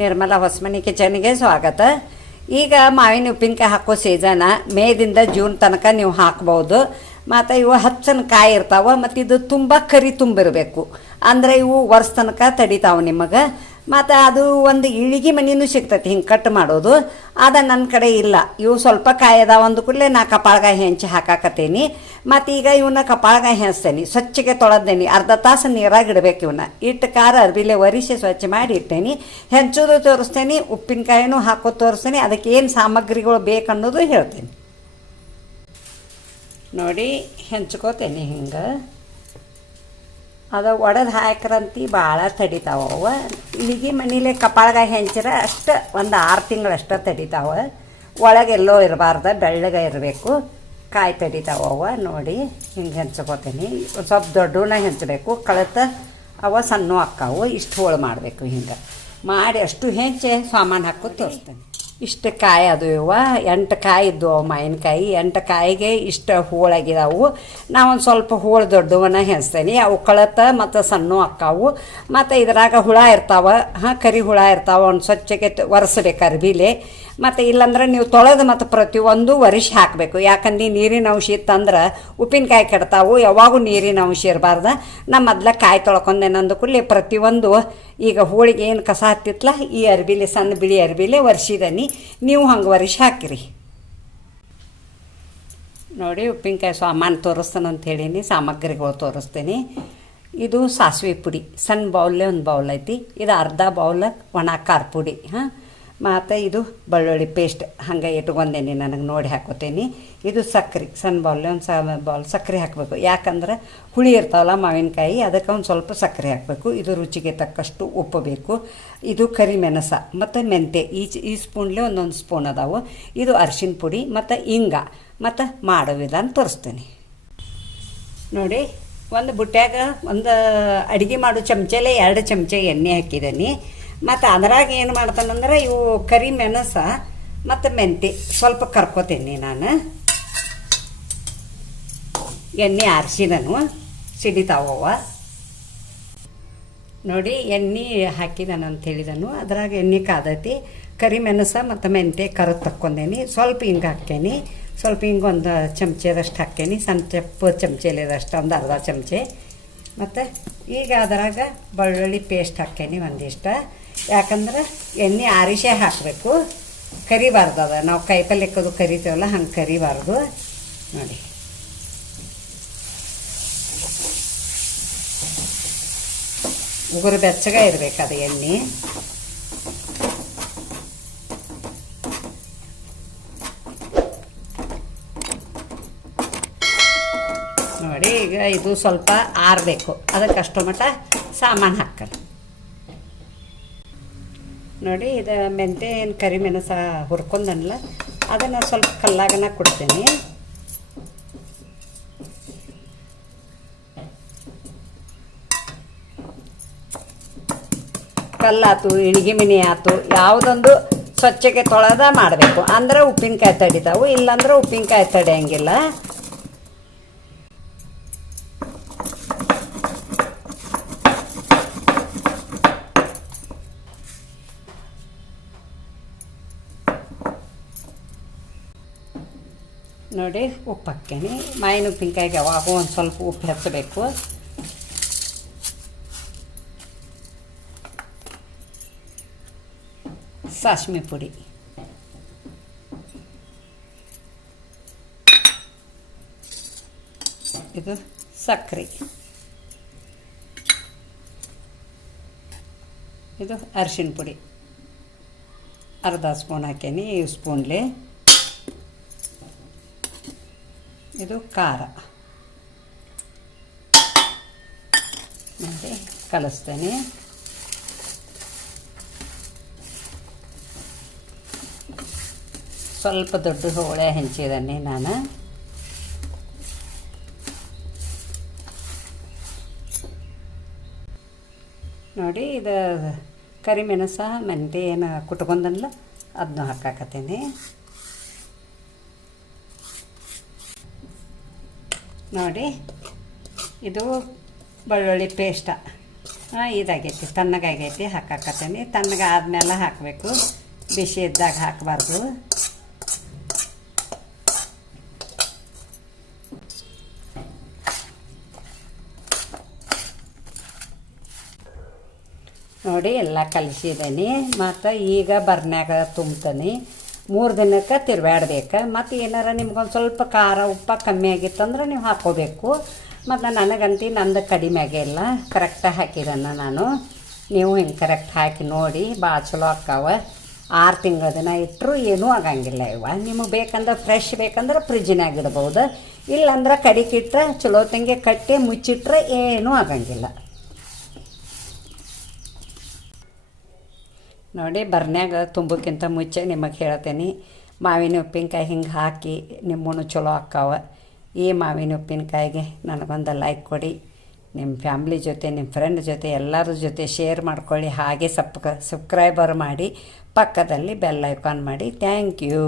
ನಿರ್ಮಲಾ ಹೊಸಮನಿ ಕಿಚನ್ಗೆ ಸ್ವಾಗತ. ಈಗ ಮಾವಿನ ಉಪ್ಪಿನಕಾಯಿ ಹಾಕೋ ಸೀಸನ ಮೇದಿಂದ ಜೂನ್ ತನಕ ನೀವು ಹಾಕ್ಬೋದು. ಮತ್ತು ಇವು ಹಚ್ಚನ ಕಾಯಿ ಇರ್ತಾವೆ, ಮತ್ತು ಇದು ತುಂಬ ಕರಿ ತುಂಬಿರಬೇಕು, ಅಂದರೆ ಇವು ವರ್ಷ ತನಕ ತಡಿತಾವೆ ನಿಮಗೆ. ಮತ್ತು ಅದು ಒಂದು ಇಳಿಗೆ ಮನಿನೂ ಸಿಗ್ತೈತಿ ಹಿಂಗೆ ಕಟ್ ಮಾಡೋದು. ಅದು ನನ್ನ ಕಡೆ ಇಲ್ಲ. ಇವು ಸ್ವಲ್ಪ ಕಾಯಿ ಅದಾವ ಅಂದ ಕೂಡಲೇ ನಾ ಕಪಾಳಗಾಯಿ ಹೆಂಚಿ ಹಾಕಾಕತ್ತೀನಿ. ಮತ್ತು ಈಗ ಇವನ್ನ ಕಪಾಳಗಾಯಿ ಹೆಂಚ್ತೇನೆ, ಸ್ವಚ್ಛಗೆ ತೊಳೆದೇನಿ, ಅರ್ಧ ತಾಸು ನೀರಾಗಿ ಇಡಬೇಕು. ಇವನ್ನ ಇಟ್ಟು ಖಾರ ಅರ್ಬಿಲೆ ಒರಿಸಿ ಸ್ವಚ್ಛ ಮಾಡಿ ಇಟ್ಟೇನಿ. ಹೆಂಚೋದು ತೋರಿಸ್ತೇನೆ, ಉಪ್ಪಿನಕಾಯಿನೂ ಹಾಕೋದು ತೋರಿಸ್ತೇನೆ, ಅದಕ್ಕೆ ಏನು ಸಾಮಗ್ರಿಗಳು ಬೇಕನ್ನೋದು ಹೇಳ್ತೀನಿ ನೋಡಿ. ಹೆಂಚ್ಕೋತೇನೆ ಹಿಂಗೆ, ಅದು ಒಡೆದು ಹಾಕ್ರಂತಿ ಭಾಳ ತಡಿತಾವ. ಇಲ್ಲಿಗೆ ಮನೇಲೆ ಕಪಾಳಗಾಯಿ ಹೆಂಚಿರ ಅಷ್ಟು ಒಂದು 6 ತಿಂಗಳಷ್ಟು ತಡಿತಾವೆ. ಒಳಗೆಲ್ಲೋ ಇರಬಾರ್ದು, ಬೆಳ್ಳಗೆ ಇರಬೇಕು, ಕಾಯಿ ತಡಿತಾವ. ನೋಡಿ ಹಿಂಗೆ ಹೆಂಚ್ಕೋತೀನಿ. ಸ್ವಲ್ಪ ದೊಡ್ಡವನ್ನ ಹೆಂಚಬೇಕು, ಕಳತ ಅವ ಸಣ್ಣ ಅಕ್ಕಾವು. ಇಷ್ಟು ಹೋಳು ಮಾಡಬೇಕು. ಹಿಂಗೆ ಮಾಡಿ ಅಷ್ಟು ಹೆಂಚೆ ಸಾಮಾನು ಹಾಕೋದು ತೋರಿಸ್ತೇನೆ. ಇಷ್ಟು ಕಾಯಿ ಅದು ಇವ 8 ಕಾಯಿ ಇದ್ದವು ಮಾವಿನಕಾಯಿ. 8 ಕಾಯಿಗೆ ಇಷ್ಟು ಹೋಳಾಗಿದಾವು. ನಾವೊಂದು ಸ್ವಲ್ಪ ಹೋಳು ದೊಡ್ಡವನ್ನ ಹೆಂಚ್ತೇನೆ. ಅವು ಕಳತ ಮತ್ತು ಸಣ್ಣ ಅಕ್ಕಾವು. ಮತ್ತು ಇದ್ರಾಗ ಹುಳ ಇರ್ತಾವೆ, ಕರಿ ಹುಳ ಇರ್ತಾವೆ. ಒಂದು ಸ್ವಚ್ಛಗೆ ಒರೆಸ್ಬೇಕು ಅರ್ಬಿಲೆ. ಮತ್ತು ಇಲ್ಲಾಂದ್ರೆ ನೀವು ತೊಳೆದು ಮತ್ತು ಪ್ರತಿಯೊಂದು ಒರೆಸಿ ಹಾಕಬೇಕು. ಯಾಕಂದ್ರೆ ನೀರಿನ ಅಂಶ ಇತ್ತಂದ್ರೆ ಉಪ್ಪಿನಕಾಯಿ ಕೆಡ್ತಾವು. ಯಾವಾಗೂ ನೀರಿನ ಅಂಶ ಇರಬಾರ್ದು. ನಾ ಮೊದ್ಲ ಕಾಯಿ ತೊಳ್ಕೊಂಡೇನಂದು ಕೂಡಲೇ ಪ್ರತಿಯೊಂದು ಈಗ ಹೋಳಿಗೆ ಏನು ಕಸ ಹತ್ತಿತ್ತಲ್ಲ, ಈ ಅರ್ಬಿಲೆ ಸಣ್ಣ ಬಿಳಿ ಅರ್ಬಿಲೆ ಒರೆಸಿದನಿ. ನೀವು ಹಂಗೆ ಒರೆಸಿ ಹಾಕಿರಿ. ನೋಡಿ ಉಪ್ಪಿನಕಾಯಿ ಸಾಮಾನು ತೋರಿಸ್ತಾನೆ ಅಂತ ಹೇಳೀನಿ, ಸಾಮಗ್ರಿಗಳು ತೋರಿಸ್ತೀನಿ. ಇದು ಸಾಸಿವೆ ಪುಡಿ ಸಣ್ಣ ಬೌಲೇ ಒಂದು ಬೌಲ್ ಐತಿ. ಇದು ಅರ್ಧ ಬೌಲ್ ಒಣ ಖಾರ ಪುಡಿ. ಮತ್ತು ಇದು ಬೆಳ್ಳುಳ್ಳಿ ಪೇಸ್ಟ್ ಹಂಗೆ ಇಟ್ಕೊಂಡೇನಿ, ನನಗೆ ನೋಡಿ ಹಾಕೋತೀನಿ. ಇದು ಸಕ್ಕರೆ ಸಣ್ಣ ಬೌಲ್ ಒಂದು ಬೌಲ್ ಸಕ್ಕರೆ ಹಾಕಬೇಕು. ಯಾಕಂದ್ರೆ ಹುಳಿ ಇರ್ತಾವಲ್ಲ ಮಾವಿನಕಾಯಿ, ಅದಕ್ಕೆ ಒಂದು ಸ್ವಲ್ಪ ಸಕ್ಕರೆ ಹಾಕಬೇಕು. ಇದು ರುಚಿಗೆ ತಕ್ಕಷ್ಟು ಉಪ್ಪು ಬೇಕು. ಇದು ಕರಿಮೆಣಸ ಮತ್ತು ಮೆಂತೆ ಈ ಸ್ಪೂನ್ಲೆ ಒಂದೊಂದು ಸ್ಪೂನ್ ಅದಾವು. ಇದು ಅರಿಶಿನ ಪುಡಿ ಮತ್ತು ಇಂಗ ಮತ್ತು ಮಾಡೋ ವಿಧಾನ ತೋರಿಸ್ತೀನಿ ನೋಡಿ. ಒಂದು ಬುಟ್ಟ್ಯಾಗ ಒಂದು ಅಡುಗೆ ಮಾಡೋ ಚಮಚೆಲೆ 2 ಚಮಚೆ ಎಣ್ಣೆ ಹಾಕಿದ್ದೀನಿ. ಮತ್ತು ಅದ್ರಾಗ ಏನು ಮಾಡ್ತಾನಂದ್ರೆ ಇವು ಕರಿಮೆಣಸ ಮತ್ತು ಮೆಂತೆ ಸ್ವಲ್ಪ ಕರ್ಕೋತೀನಿ ನಾನು. ಎಣ್ಣೆ ಆರಿಸಿದನು, ಸಿಡಿತಾವವ ನೋಡಿ. ಎಣ್ಣೆ ಹಾಕಿದನು ಅಂತ ಹೇಳಿದನು. ಅದ್ರಾಗ ಎಣ್ಣೆ ಕಾದೈತಿ. ಕರಿಮೆಣಸ ಮತ್ತು ಮೆಂತೆ ಕರೆದು ತಕ್ಕೊಂಡೇನಿ. ಸ್ವಲ್ಪ ಹಿಂಗೆ ಹಾಕೇನಿ. ಸ್ವಲ್ಪ ಹಿಂಗೆ ಒಂದು ಚಮಚದಷ್ಟು ಹಾಕೇನಿ. ಸಣ್ಣ ಚಮಚೆಲೆದಷ್ಟು ಒಂದು ಅರ್ಧ ಚಮಚೆ. ಮತ್ತು ಈಗ ಅದರಾಗ ಬೆಳ್ಳುಳ್ಳಿ ಪೇಸ್ಟ್ ಹಾಕೇನಿ ಒಂದಿಷ್ಟು. ಯಾಕಂದ್ರೆ ಎಣ್ಣೆ ಆರಿಸೇ ಹಾಕಬೇಕು, ಕರಿಬಾರ್ದು. ಅದ ನಾವು ಕಾಯಿಪಲ್ಯಕ್ಕದು ಕರಿತೀವಲ್ಲ ಹಂಗೆ ಕರಿಬಾರ್ದು ನೋಡಿ. ಉಗುರು ಬೆಚ್ಚಗ ಇರಬೇಕು ಅದು ಎಣ್ಣೆ. ನೋಡಿ ಈಗ ಇದು ಸ್ವಲ್ಪ ಆರಬೇಕು, ಅದಕ್ಕೆ ಅಷ್ಟು ಮಟ್ಟ ಸಾಮಾನು ಹಾಕಲ್ಲ ನೋಡಿ. ಇದು ಮೆಂತೆ ಏನು ಕರಿಮೆಣಸ ಹುರ್ಕೊಂಡನಲ್ಲ, ಅದನ್ನು ಸ್ವಲ್ಪ ಕಲ್ಲಾಗನ ಕೊಡ್ತೇನೆ. ಕಲ್ಲಾತು ಇಳಿಗೆ ಮಿನಿ ಆಯ್ತು ಯಾವುದೊಂದು ಸ್ವಚ್ಛಗೆ ತೊಳೆದ ಮಾಡಬೇಕು. ಅಂದ್ರೆ ಉಪ್ಪಿನಕಾಯಿ ತಡಿತಾವು, ಇಲ್ಲಾಂದ್ರೆ ಉಪ್ಪಿನಕಾಯಿ ತಡೆಯಂಗಿಲ್ಲ. ನೋಡಿ ಉಪ್ಪು ಹಾಕ್ತೇನೆ. ಮಾವಿನ ಉಪ್ಪಿನಕಾಯಿಗೆ ಯಾವಾಗೂ ಒಂದು ಸ್ವಲ್ಪ ಉಪ್ಪು ಹೆಚ್ಚಬೇಕು. ಸಾಸ್ಮೆ ಪುಡಿ, ಇದು ಸಕ್ಕರೆ, ಇದು ಅರಿಶಿನ ಪುಡಿ ಅರ್ಧ ಸ್ಪೂನ್ ಹಾಕೇನಿ. ಈ ಸ್ಪೂನ್ಲೆ ಇದು ಖಾರ ನೋಡಿ ಕಲಿಸ್ತೇನೆ. ಸ್ವಲ್ಪ ದೊಡ್ಡ ಹೋಳೆ ಹೆಂಚಿದ್ದಾನೆ ನಾನು. ನೋಡಿ ಇದು ಕರಿಮೆಣಸ ಮೆಂತೆ ಏನು ಕುಟ್ಕೊಂಡಲ್ಲ ಅದನ್ನು ಹಾಕಾಕತ್ತೀನಿ ನೋಡಿ. ಇದು ಬೆಳ್ಳುಳ್ಳಿ ಪೇಸ್ಟ ಇದಾಗೈತಿ, ತಣ್ಣಗಾಗೈತಿ, ಹಾಕಾಕತ್ತೀನಿ. ತಣ್ಣಗಾದ್ಮೇಲೆ ಹಾಕಬೇಕು, ಬಿಸಿ ಇದ್ದಾಗ ಹಾಕಬಾರ್ದು. ನೋಡಿ ಎಲ್ಲ ಕಲಿಸಿದ್ದೀನಿ. ಮತ್ತು ಈಗ ಬರ್ನ್ಯಾಗ ತುಂಬ್ತೀನಿ. 3 ದಿನಕ್ಕೆ ತಿರ್ಬ್ಯಾಡ್ಬೇಕು. ಮತ್ತು ಏನಾರ ನಿಮ್ಗೊಂದು ಸ್ವಲ್ಪ ಖಾರ ಉಪ್ಪು ಕಮ್ಮಿ ಆಗಿತ್ತಂದ್ರೆ ನೀವು ಹಾಕ್ಕೋಬೇಕು. ಮತ್ತು ನನಗಂತೂ ನಂದು ಕಡಿಮೆ ಆಗಿಲ್ಲ, ಕರೆಕ್ಟಾಗಿ ಹಾಕಿದನ್ನು ನಾನು. ನೀವು ಹಿಂಗೆ ಕರೆಕ್ಟ್ ಹಾಕಿ ನೋಡಿ, ಭಾಳ ಚಲೋ ಆಕ್ಕಾವ. 6 ತಿಂಗಳ ದಿನ ಇಟ್ಟರು ಏನೂ ಆಗಂಗಿಲ್ಲ. ನಿಮಗೆ ಬೇಕಂದ್ರೆ ಫ್ರೆಶ್ ಬೇಕಂದ್ರೆ ಫ್ರಿಜ್ಜಿನಾಗ ಇಡ್ಬೋದು. ಇಲ್ಲಾಂದ್ರೆ ಕಡಿಕಿಟ್ರೆ ಚಲೋ ತಂಗೆ ಕಟ್ಟಿ ಮುಚ್ಚಿಟ್ರೆ ಏನೂ ಆಗಂಗಿಲ್ಲ. ನೋಡಿ, ಬರ್ನ್ಯಾಗ ತುಂಬೋಕ್ಕಿಂತ ಮುಂಚೆ ನಿಮಗೆ ಹೇಳ್ತೀನಿ, ಮಾವಿನ ಉಪ್ಪಿನಕಾಯಿ ಹಿಂಗೆ ಹಾಕಿ ನಿಮ್ಮೂ ಚಲೋ ಆಕ್ಕಾವ. ಈ ಮಾವಿನ ಉಪ್ಪಿನಕಾಯಿಗೆ ನನಗೊಂದು ಲೈಕ್ ಕೊಡಿ. ನಿಮ್ಮ ಫ್ಯಾಮ್ಲಿ ಜೊತೆ, ನಿಮ್ಮ ಫ್ರೆಂಡ್ ಜೊತೆ, ಎಲ್ಲರ ಜೊತೆ ಶೇರ್ ಮಾಡ್ಕೊಳ್ಳಿ. ಹಾಗೆ ಸಬ್ಸ್ಕ್ರೈಬರ್ ಮಾಡಿ, ಪಕ್ಕದಲ್ಲಿ ಬೆಲ್ ಐಕಾನ್ ಮಾಡಿ. Thank you.